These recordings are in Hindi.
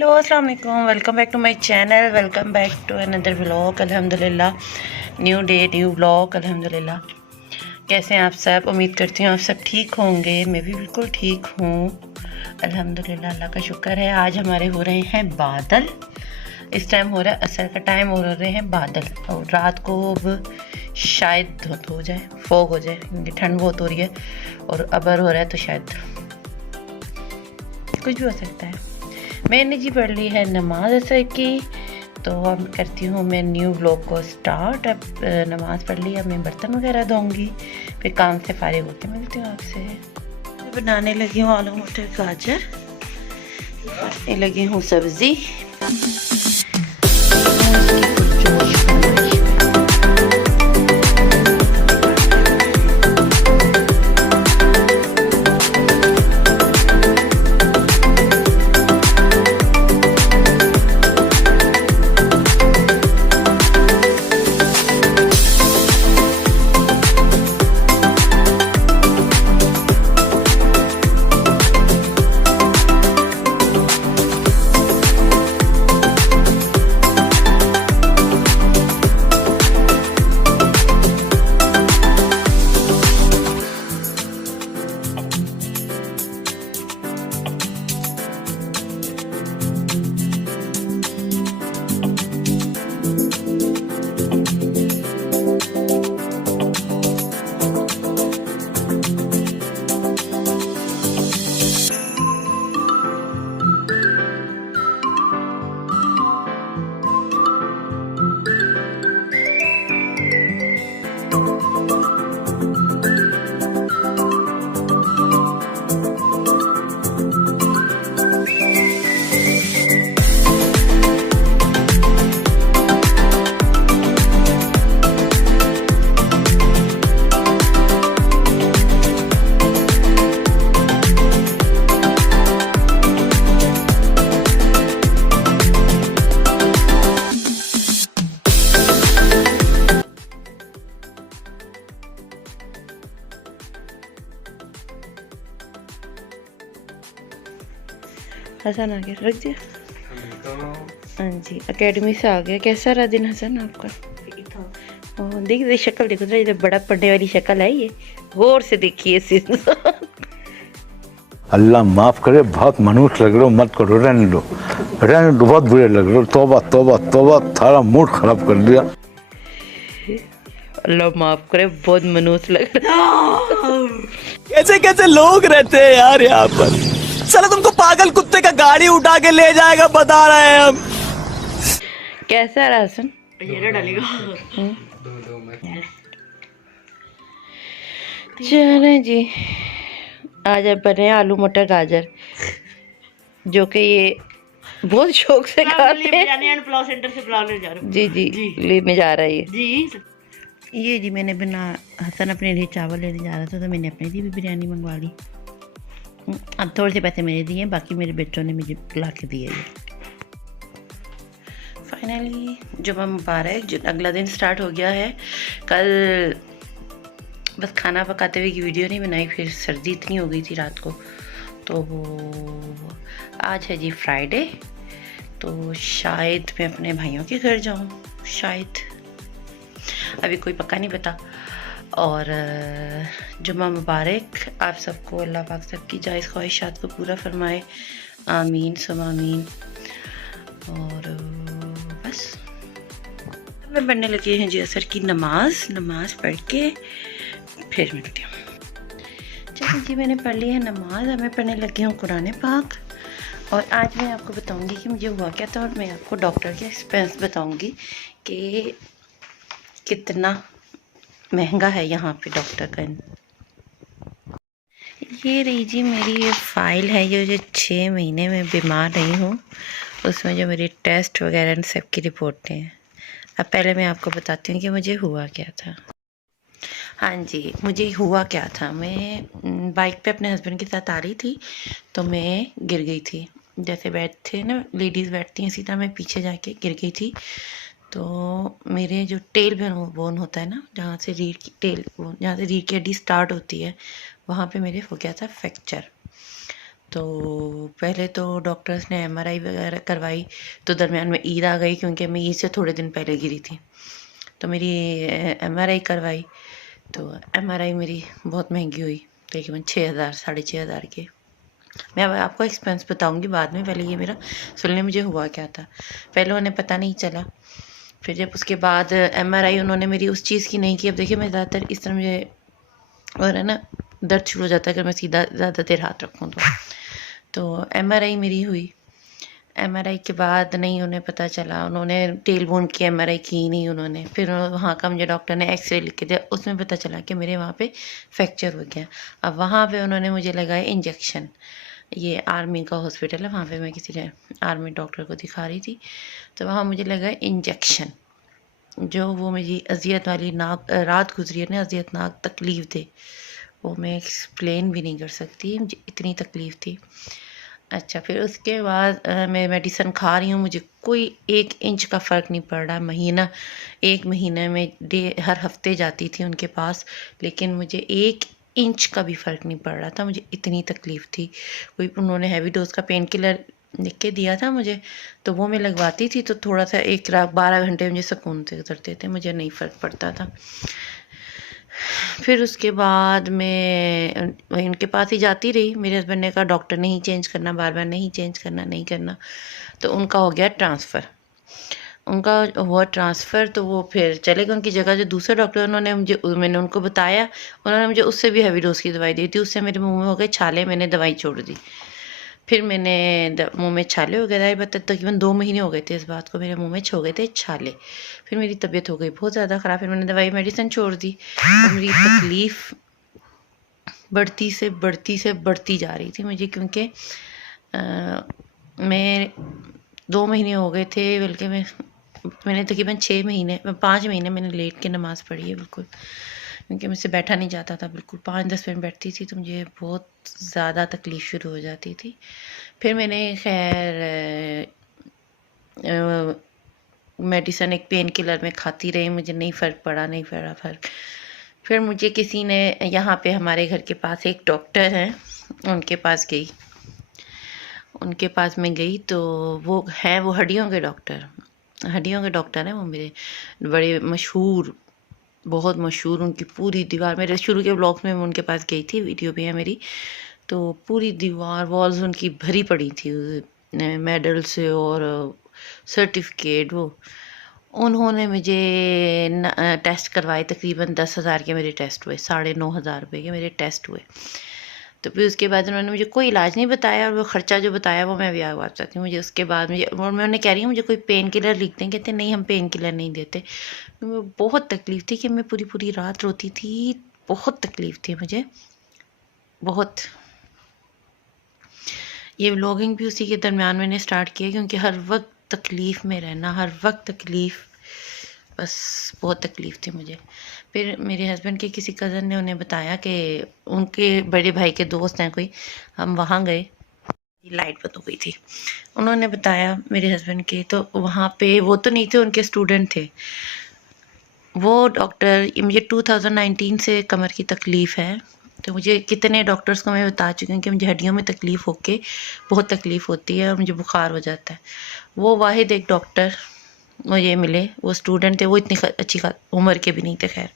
हेलो अस्सलाम वालेकुम, welcome back to my channel, welcome back to another vlog. अल्हम्दुलिल्लाह, न्यू डे न्यू व्लॉग। अल्हम्दुलिल्लाह, कैसे हैं आप सब? उम्मीद करती हूँ आप सब ठीक होंगे। मैं भी बिल्कुल ठीक हूँ अल्हम्दुलिल्लाह, अल्लाह का शुक्र है। आज हमारे हो रहे हैं बादल। इस टाइम हो रहा है असर का टाइम और हो रहे हैं बादल, और रात को अब शायद हो जाए, फॉग हो जाए, क्योंकि ठंड बहुत हो रही है और अबर हो रहा है, तो शायद कुछ भी हो सकता है। मैंने जी पढ़ ली है नमाज असर की, तो अब करती हूँ मैं न्यू व्लॉग को स्टार्ट। अब नमाज पढ़ ली, अब मैं बर्तन वगैरह धोऊंगी, फिर काम से फारिग होकर मिलती हूँ आपसे। बनाने लगी हूँ आलू मटर गाजर, बनाने लगी हूँ सब्ज़ी। हसन आ गया, रख दिया। हाँ जी, एकेडमी से आ गया। कैसा रहा दिन हसन आपका? देख दे शक्ल, देखो इधर बड़ा पढ़ने वाली शक्ल है ये, गौर से देखिए। अल्लाह माफ करे, बहुत मनुष्य लग रहे हो, मत करो, रहने दो, बहुत बुरे लग रहे हो। तौबा तौबा तौबा, थारा मूड खराब कर दिया। अल्लाह माफ करे, बहुत मनुष्य लग रहा। कैसे कैसे लोग रहते हैं यार यहाँ पर। चलो तुमको पागल कुत्ते का गाड़ी उठा के ले जाएगा, बता रहे हैं हम। कैसा रहा हसन? चलें जी, आज अब बने आलू मटर गाजर, जो कि ये बहुत शौक से खाते हैं। पुलाव सेंटर से पुलाव ले जा रहे हो? जी लेने जा रहा है ये। जी ये जी मैंने बिना, हसन अपने लिए चावल लेने जा रहा था, तो मैंने अपने लिए भी बिरयानी मंगवा ली। अब थोड़े से पैसे मेरे दिए, बाकी मेरे बच्चों ने मुझे ला के दिए। फाइनली जुम्मा मुबारक, अगला दिन स्टार्ट हो गया है। कल बस खाना पकाते हुए की वीडियो नहीं बनाई, फिर सर्दी इतनी हो गई थी रात को। तो आज है जी फ्राइडे, तो शायद मैं अपने भाइयों के घर जाऊँ, शायद, अभी कोई पक्का नहीं पता। और जुम्मा मुबारक आप सबको, अल्लाह पाक सबकी जायज़ ख्वाहिशात को पूरा फरमाए, आमीन सुम आमीन। और बस मैं पढ़ने लगी हैं जी असर की नमाज पढ़ के फिर मिलती हूँ। चलिए जी, मैंने पढ़ ली है नमाज, अब मैं पढ़ने लगी हूँ कुरान पाक। और आज मैं आपको बताऊँगी कि मुझे हुआ क्या था, और मैं आपको डॉक्टर के एक्सपेंस बताऊँगी कि कितना महंगा है यहाँ पे डॉक्टर का। ये रही जी मेरी ये फ़ाइल है, ये जो 6 महीने में बीमार रही हूँ, उसमें जो मेरे टेस्ट वगैरह इन सब की रिपोर्टें हैं। अब पहले मैं आपको बताती हूँ कि मुझे हुआ क्या था। हाँ जी, मुझे हुआ क्या था, मैं बाइक पे अपने हस्बैंड के साथ आ रही थी, तो मैं गिर गई थी। जैसे बैठते ना लेडीज़ बैठती हैं, इसी तरह मैं पीछे जाके गिर गई थी। तो मेरे जो टेल बोन होता है ना, जहाँ से रीढ़ की टेल बोन, जहाँ से रीढ़ की हड्डी स्टार्ट होती है, वहाँ पे मेरे हो गया था फ्रैक्चर। तो पहले तो डॉक्टर्स ने एमआरआई वगैरह करवाई, तो दरमियान में ईद आ गई क्योंकि मैं ईद से थोड़े दिन पहले गिरी थी। तो मेरी एमआरआई करवाई, तो एमआरआई मेरी बहुत महंगी हुई, तकरीबन 6,000 6,500 के। मैं अब आपको एक्सपेंस बताऊंगी बाद में, पहले ये मेरा सुनने मुझे हुआ क्या था। पहले उन्हें पता नहीं चला, फिर जब उसके बाद एमआरआई उन्होंने मेरी उस चीज़ की नहीं की। अब देखिए मैं ज़्यादातर इस तरह मुझे और है ना दर्द शुरू हो जाता है अगर मैं सीधा ज़्यादा देर हाथ रखूँ तो एमआरआई मेरी हुई। एमआरआई के बाद नहीं उन्हें पता चला, उन्होंने टेल बोन की एमआरआई की नहीं उन्होंने। फिर वहाँ का मुझे डॉक्टर ने एक्सरे लिख के दिया, उसमें पता चला कि मेरे वहाँ पे फ्रैक्चर हो गया। अब वहाँ पे उन्होंने मुझे लगाए इंजेक्शन। ये आर्मी का हॉस्पिटल है, वहाँ पे मैं किसी आर्मी डॉक्टर को दिखा रही थी, तो वहाँ मुझे लगाए इंजेक्शन। जो वो मेरी अजियत वाली रात गुजरी है ना, अजियतनाक तकलीफ़ थे, वो मैं एक्सप्लेन भी नहीं कर सकती, मुझे इतनी तकलीफ़ थी। अच्छा, फिर उसके बाद मैं मेडिसन खा रही हूँ, मुझे कोई 1 इंच का फ़र्क नहीं पड़ रहा। 1 महीने में हर हफ्ते जाती थी उनके पास, लेकिन मुझे 1 इंच का भी फ़र्क नहीं पड़ रहा था, मुझे इतनी तकलीफ़ थी। कोई उन्होंने हैवी डोज़ का पेन किलर लिख के दिया था मुझे, तो वो मैं लगवाती थी तो थोड़ा सा 1 रात 12 घंटे मुझे सुकून से गुजरते थे, मुझे नहीं फ़र्क पड़ता था। फिर उसके बाद मैं वहीं उनके पास ही जाती रही। मेरे हस्बैंड ने कहा डॉक्टर नहीं चेंज करना, बार-बार नहीं चेंज करना, नहीं करना। तो उनका हो गया ट्रांसफ़र। उनका हुआ ट्रांसफ़र तो वो फिर चले गए उनकी जगह। जो दूसरे डॉक्टर मैंने उनको बताया, उन्होंने मुझे उससे भी हैवी डोज़ की दवाई दी थी। उससे मेरे मुँह में हो गए छाले, मैंने दवाई छोड़ दी। फिर मैंने मुँह में छाले हो गए, ज़ाहिर बात है तकरीबन 2 महीने हो गए थे इस बात को, मेरे मुँह में हो गए थे छाले। फिर मेरी तबीयत हो गई बहुत ज़्यादा ख़राब, फिर मैंने दवाई मेडिसिन छोड़ दी और मेरी तकलीफ़ बढ़ती जा रही थी मुझे, क्योंकि मैं 2 महीने हो गए थे, बल्कि मैंने तकरीबन 5 महीने मैंने लेट के नमाज़ पढ़ी है बिल्कुल, क्योंकि मुझसे बैठा नहीं जाता था बिल्कुल। 5-10 मिनट बैठती थी तो मुझे बहुत ज़्यादा तकलीफ़ शुरू हो जाती थी। फिर मैंने खैर मेडिसन एक पेन किलर में खाती रही, मुझे नहीं फ़र्क पड़ा फ़र्क। फिर मुझे किसी ने यहाँ पे हमारे घर के पास एक डॉक्टर हैं, उनके पास गई। उनके पास मैं गई तो वो हड्डियों के डॉक्टर हैं। वो मेरे बड़े मशहूर, बहुत मशहूर। उनकी पूरी दीवार, मेरे शुरू के व्लॉग्स में मैं उनके पास गई थी, वीडियो भी है मेरी, तो पूरी दीवार वॉल्स उनकी भरी पड़ी थी मेडल से और सर्टिफिकेट। वो उन्होंने मुझे टेस्ट करवाए, तकरीबन 10,000 के मेरे टेस्ट हुए, 9,500 रुपये के मेरे टेस्ट हुए। तो फिर उसके बाद उन्होंने मुझे कोई इलाज नहीं बताया, और वो ख़र्चा जो बताया वो मैं अभी आपको बताती हूँ। मुझे उसके बाद मैं उन्हें कह रही हूँ मुझे कोई पेन किलर लिख दें, कहते नहीं हम पेन किलर नहीं देते। बहुत तकलीफ़ थी कि मैं पूरी रात रोती थी, बहुत तकलीफ़ थी मुझे, बहुत। ये व्लॉगिंग भी उसी के दरमियान मैंने स्टार्ट किया, क्योंकि हर वक्त तकलीफ़ में रहना, हर वक्त तकलीफ़, बस बहुत तकलीफ़ थी मुझे। फिर मेरे हस्बैंड के किसी कज़न ने उन्हें बताया कि उनके बड़े भाई के दोस्त हैं कोई, हम वहाँ गए, लाइट बंद हो गई थी। उन्होंने बताया मेरे हस्बैंड के, तो वहाँ पे वो तो नहीं थे, उनके स्टूडेंट थे। वो डॉक्टर, मुझे 2019 से कमर की तकलीफ़ है, तो मुझे कितने डॉक्टर्स को मैं बता चुकी हूँ कि मुझे हड्डियों में तकलीफ़ होके बहुत तकलीफ़ होती है और मुझे बुखार हो जाता है। वो वाहिद एक डॉक्टर मुझे मिले, वो स्टूडेंट थे, वो इतनी अच्छी उम्र के भी नहीं थे खैर।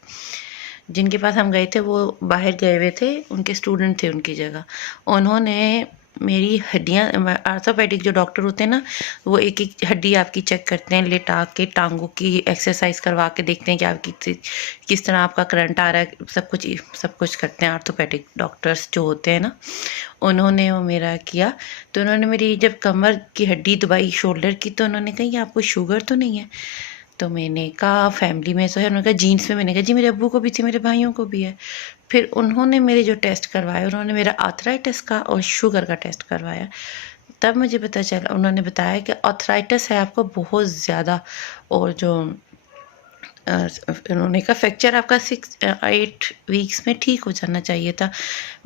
जिनके पास हम गए थे वो बाहर गए हुए थे, उनके स्टूडेंट थे उनकी जगह। उन्होंने मेरी हड्डियाँ, आर्थोपेडिक जो डॉक्टर होते हैं ना, वो एक एक हड्डी आपकी चेक करते हैं, लेटा के टांगों की एक्सरसाइज करवा के देखते हैं कि आपकी किस तरह आपका करंट आ रहा है, सब कुछ करते हैं आर्थोपेडिक डॉक्टर्स जो होते हैं ना। उन्होंने वो मेरा किया, तो उन्होंने मेरी जब कमर की हड्डी दबाई शोल्डर की, तो उन्होंने कहा आपको शुगर तो नहीं है? तो मैंने कहा फैमिली में तो है। उन्होंने कहा जीन्स में? मैंने कहा जी मेरे अब्बू को भी थी, मेरे भाइयों को भी है। फिर उन्होंने मेरे जो टेस्ट करवाए, उन्होंने मेरा आर्थराइटिस का और शुगर का टेस्ट करवाया। तब मुझे पता चला, उन्होंने बताया कि आर्थराइटिस है आपको बहुत ज़्यादा, और जो उन्होंने कहा फ्रैक्चर आपका 6-8 वीक्स में ठीक हो जाना चाहिए था।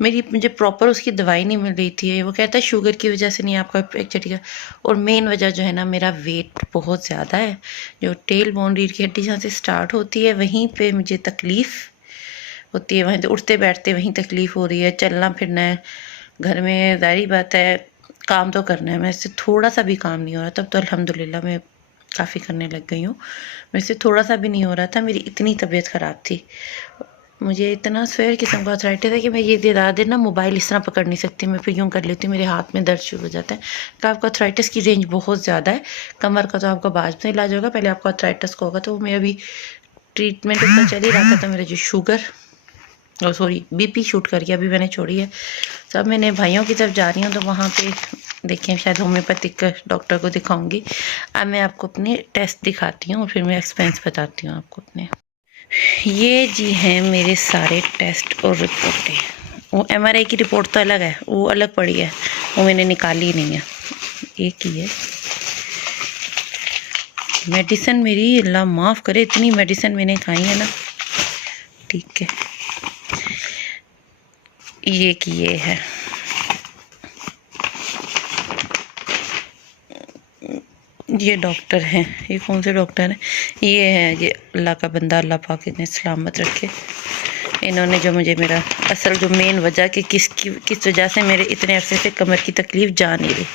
मुझे प्रॉपर उसकी दवाई नहीं मिल रही थी। वो कहता है शुगर की वजह से नहीं आपका फ्रैक्चर ठीक है, और मेन वजह जो है ना, मेरा वेट बहुत ज़्यादा है। जो टेल बोन रीढ़ की हड्डी जहाँ से स्टार्ट होती है वहीं पे मुझे तकलीफ़ होती है, वहीं उठते बैठते वहीं तकलीफ़ हो रही है, चलना फिरना है घर में ज़ाहिर बात है काम तो करना है, मेरे से थोड़ा सा भी काम नहीं हो रहा। तब तो अल्हम्दुलिल्लाह मैं काफ़ी करने लग गई हूँ। मेरे से थोड़ा सा भी नहीं हो रहा था, मेरी इतनी तबीयत ख़राब थी। मुझे इतना स्वेयर किस्म का अर्थराइटिस है कि मैं ये ज़्यादा देर ना मोबाइल इस तरह पकड़ नहीं सकती, मैं फिर यूँ कर लेती हूँ, मेरे हाथ में दर्द शुरू हो जाता है। तो आपका अर्थराइटिस की रेंज बहुत ज़्यादा है। कमर का तो आपका बाद में इलाज होगा, पहले आपको अर्थराइटिस का होगा। तो मेरा अभी ट्रीटमेंट उसका चल ही रहा था। तो मेरा जो शुगर और सॉरी बीपी शूट करके अभी मैंने छोड़ी है। तो अब मैंने भाइयों की तरफ जा रही हूँ, तो वहाँ पे देखें शायद होम्योपैथिक डॉक्टर को दिखाऊंगी। अब मैं आपको अपने टेस्ट दिखाती हूँ और फिर मैं एक्सपेंस बताती हूँ आपको अपने। ये जी हैं मेरे सारे टेस्ट और रिपोर्टें। वो एमआरआई की रिपोर्ट तो अलग है, वो अलग पड़ी है, वो मैंने निकाली नहीं है, एक ही है। मेडिसिन मेरी अल्लाह माफ़ करे, इतनी मेडिसिन मैंने खाई है ना, ठीक है। ये कि ये है, ये डॉक्टर हैं। ये कौन से डॉक्टर हैं? ये है, ये अल्लाह का बंदा, अल्लाह पाक इन्हें सलामत रखे। इन्होंने जो मुझे मेरा असल जो मेन वजह कि किस वजह से मेरे इतने अरसे से कमर की तकलीफ़ जा नहीं रही।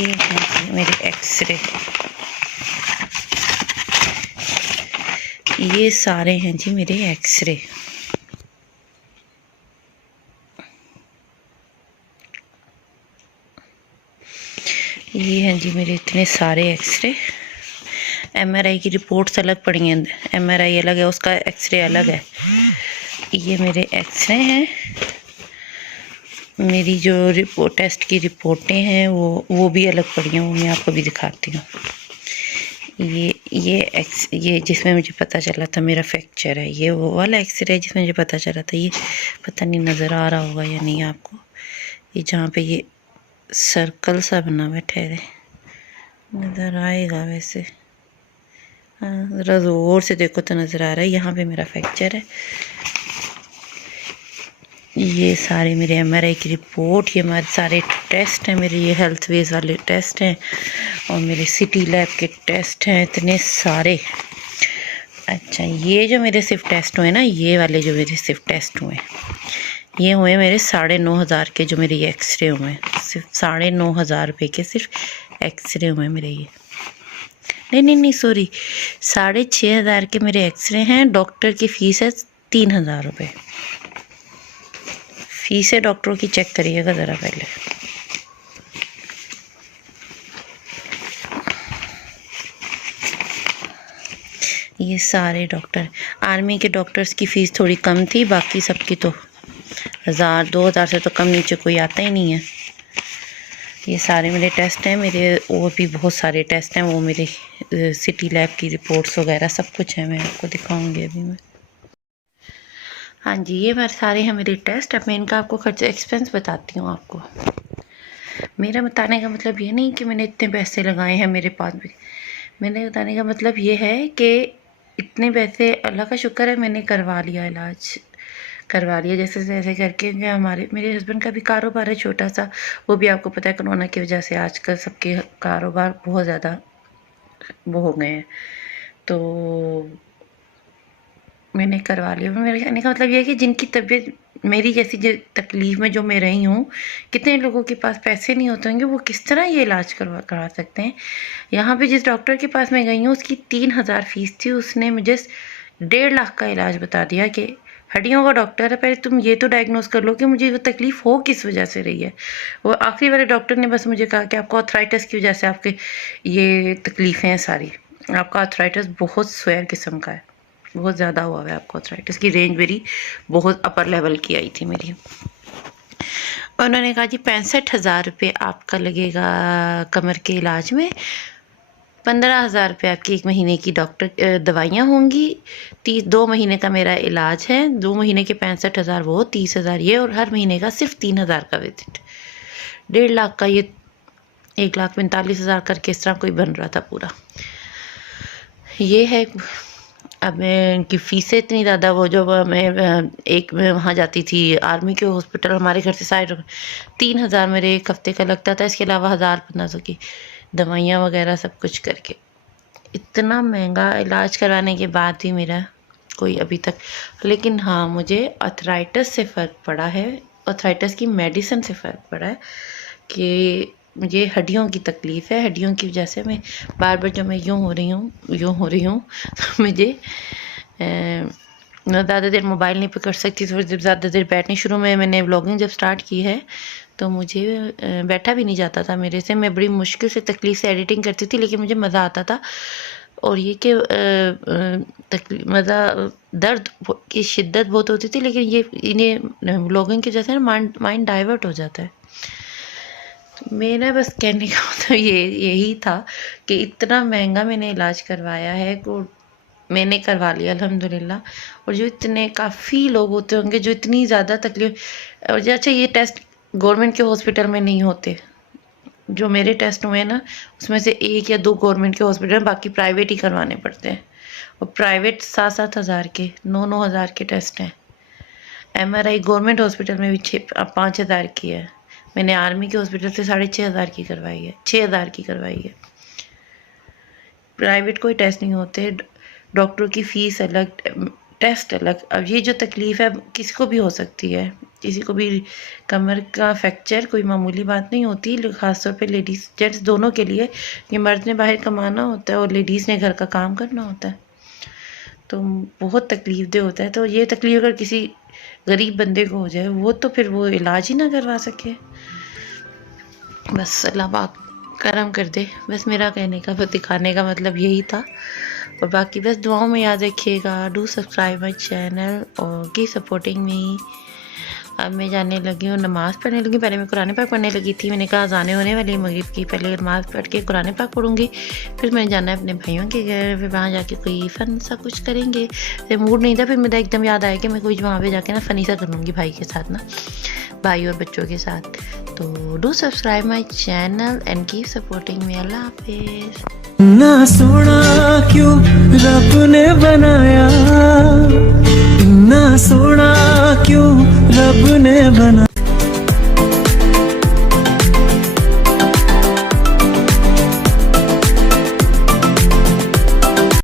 ये है मेरे एक्सरे, ये सारे हैं जी मेरे एक्सरे। ये हैं जी मेरे इतने सारे एक्सरे। एमआरआई की रिपोर्ट्स अलग पड़ी हैं, एमआरआई अलग है, उसका एक्सरे अलग है। ये मेरे एक्सरे हैं। मेरी जो रिपोर्ट टेस्ट की रिपोर्टें हैं वो भी अलग पड़ी हैं, वो मैं आपको भी दिखाती हूँ। ये जिसमें मुझे पता चला था मेरा फ्रैक्चर है, ये वो वाला एक्सरे है जिसमें मुझे पता चला था। ये पता नहीं नज़र आ रहा होगा या नहीं आपको, ये जहाँ पे ये सर्कल सा बना हुआ, ठहरे नज़र आएगा वैसे, हाँ ज़रा ज़ोर से देखो तो नज़र आ रहा है। यहाँ पे मेरा फ्रैक्चर है। ये सारे मेरे एमआरआई की रिपोर्ट, ये हमारे सारे टेस्ट हैं मेरे, ये हेल्थ वेज वाले टेस्ट हैं और मेरे सिटी लैब के टेस्ट हैं इतने सारे। अच्छा, ये जो मेरे सिर्फ टेस्ट हुए ना, ये वाले जो मेरे सिर्फ टेस्ट हुए, ये हुए मेरे 9,500 के, जो मेरे ये एक्सरे हुए हैं, सिर्फ 9,500 रुपये के सिर्फ एक्सरे हुए मेरे। ये नहीं सॉरी, 6,500 के मेरे एक्सरे हैं। डॉक्टर की फ़ीस है 3,000 रुपये। फीस है डॉक्टरों की, चेक करिएगा ज़रा पहले। ये सारे डॉक्टर, आर्मी के डॉक्टर्स की फ़ीस थोड़ी कम थी, बाकी सबकी तो 1,000-2,000 से तो कम नीचे कोई आता ही नहीं है। ये सारे मेरे टेस्ट हैं, मेरे और भी बहुत सारे टेस्ट हैं, वो मेरे सिटी लैब की रिपोर्ट्स वगैरह सब कुछ है, मैं आपको दिखाऊंगी अभी मैं। हाँ जी, ये बार सारे हैं मेरे टेस्ट। अब मैं इनका आपको खर्चा एक्सपेंस बताती हूँ आपको। मेरा बताने का मतलब ये नहीं कि मैंने इतने पैसे लगाए हैं मेरे पास भी, मैंने बताने का मतलब ये है कि इतने पैसे अल्लाह का शुक्र है मैंने करवा लिया, इलाज करवा लिया जैसे तैसे करके। मेरे हस्बैंड का भी कारोबार है छोटा सा, वो भी आपको पता है कोरोना की वजह से आजकल सबके कारोबार बहुत ज़्यादा वो हो गए हैं, तो मैंने करवा लिया। मेरे कहने का मतलब ये है कि जिनकी तबीयत मेरी जैसी जो तकलीफ़ में जो मैं रही हूँ, कितने लोगों के पास पैसे नहीं होते होंगे, वो किस तरह ये इलाज करा सकते हैं। यहाँ पे जिस डॉक्टर के पास मैं गई हूँ उसकी 3,000 फ़ीस थी, उसने मुझे 1.5 लाख का इलाज बता दिया कि हड्डियों का डॉक्टर है, पहले तुम ये तो डायग्नोस कर लो कि मुझे वो तकलीफ़ हो किस वजह से रही है। वो आखिरी वाले डॉक्टर ने बस मुझे कहा कि आपको आर्थराइटिस की वजह से आपके ये तकलीफ़ें हैं सारी, आपका आर्थराइटिस बहुत स्वेयर किस्म का है, बहुत ज़्यादा हुआ है आपको आर्थराइटिस की, रेंज मेरी बहुत अपर लेवल की आई थी मेरी। और उन्होंने कहा जी 65,000 रुपये आपका लगेगा कमर के इलाज में, 15,000 रुपये आपकी 1 महीने की डॉक्टर दवाइयाँ होंगी, 2 महीने का मेरा इलाज है, 2 महीने के 65,000 वो, 30,000 ये, और हर महीने का सिर्फ 3,000 का विजिट। 1.5 लाख का ये 1,45,000 करके इस तरह कोई बन रहा था पूरा। ये है अब मैं इनकी फ़ीसें इतनी ज़्यादा, वो जो मैं वहाँ जाती थी आर्मी के हॉस्पिटल, हमारे घर से 3,000 मेरे एक हफ़्ते का लगता था, इसके अलावा 1,000-1,500 की दवाइयाँ वगैरह सब कुछ करके। इतना महंगा इलाज करवाने के बाद भी मेरा कोई अभी तक, लेकिन हाँ मुझे अर्थराइटिस से फ़र्क पड़ा है, अर्थराइटिस की मेडिसिन से फ़र्क पड़ा है कि मुझे हड्डियों की तकलीफ़ है। हड्डियों की वजह से मैं बार बार जब मैं यूँ हो रही हूँ तो मुझे मैं ज़्यादा देर मोबाइल नहीं पकड़ सकती, थोड़ी देर ज़्यादा देर बैठनी। शुरू में मैंने व्लॉगिंग जब स्टार्ट की है तो मुझे बैठा भी नहीं जाता था मेरे से, मैं बड़ी मुश्किल से तकलीफ़ से एडिटिंग करती थी, लेकिन मुझे मज़ा आता था। और ये कि मज़ा, दर्द की शिद्दत बहुत होती थी, लेकिन ये इन्हें व्लॉगिंग की वजह से ना माइंड डाइवर्ट हो जाता है। मेरा बस कहने का मतलब यही था कि इतना महंगा मैंने इलाज करवाया है को मैंने करवा लिया अल्हम्दुलिल्लाह। और जो इतने काफ़ी लोग होते होंगे जो इतनी ज़्यादा तकलीफ, और अच्छा ये टेस्ट गवर्नमेंट के हॉस्पिटल में नहीं होते, जो मेरे टेस्ट हुए ना उसमें से 1 या 2 गवर्नमेंट के हॉस्पिटल में, बाकी प्राइवेट ही करवाने पड़ते हैं। और प्राइवेट 7-7 हज़ार के 9-9 हज़ार के टेस्ट हैं। MRI गवर्नमेंट हॉस्पिटल में भी 5 हज़ार की है। मैंने आर्मी के हॉस्पिटल से 6,500 की करवाई है, 6,000 की करवाई है। प्राइवेट कोई टेस्ट नहीं होते, डॉक्टरों की फ़ीस अलग, टेस्ट अलग। अब ये जो तकलीफ़ है किसी को भी हो सकती है, किसी को भी कमर का फ्रैक्चर कोई मामूली बात नहीं होती, ख़ासतौर पे लेडीज़ जेंट्स दोनों के लिए। ये मर्द ने बाहर कमाना होता है और लेडीज़ ने घर का काम करना होता है, तो बहुत तकलीफ़ दे होता है। तो ये तकलीफ़ अगर किसी गरीब बंदे को हो जाए वो तो फिर वो इलाज ही ना करवा सके। बस अल्लाह पाक करम कर दे, बस मेरा कहने का, बस दिखाने का मतलब यही था। और बाकी बस दुआओं में याद रखिएगा। डू सब्सक्राइब माई चैनल और की सपोर्टिंग मी। अब मैं जाने लगी हूँ, नमाज़ पढ़ने लगी। पहले मैं कुरान पाक पढ़ने लगी थी, मैंने कहा अज़ानें होने वाली मगरिब की, पहले नमाज़ पढ़ के कुरान पाक पढ़ूँगी, फिर मैंने जाना है अपने भाइयों के घर, फिर वहाँ जाके कोई फ़न सा कुछ करेंगे। फिर मूड नहीं था, फिर मेरा एकदम याद आया कि मैं कोई वहाँ पे जाके ना फ़नी सा कर लूँगी भाई के साथ ना, भाई और बच्चों के साथ। तो do subscribe my channel and keep supporting me. अल्लाह हाफिज़। ना सोना क्यों रब ने बनाया, ना सोना क्यों रब ने बनाया।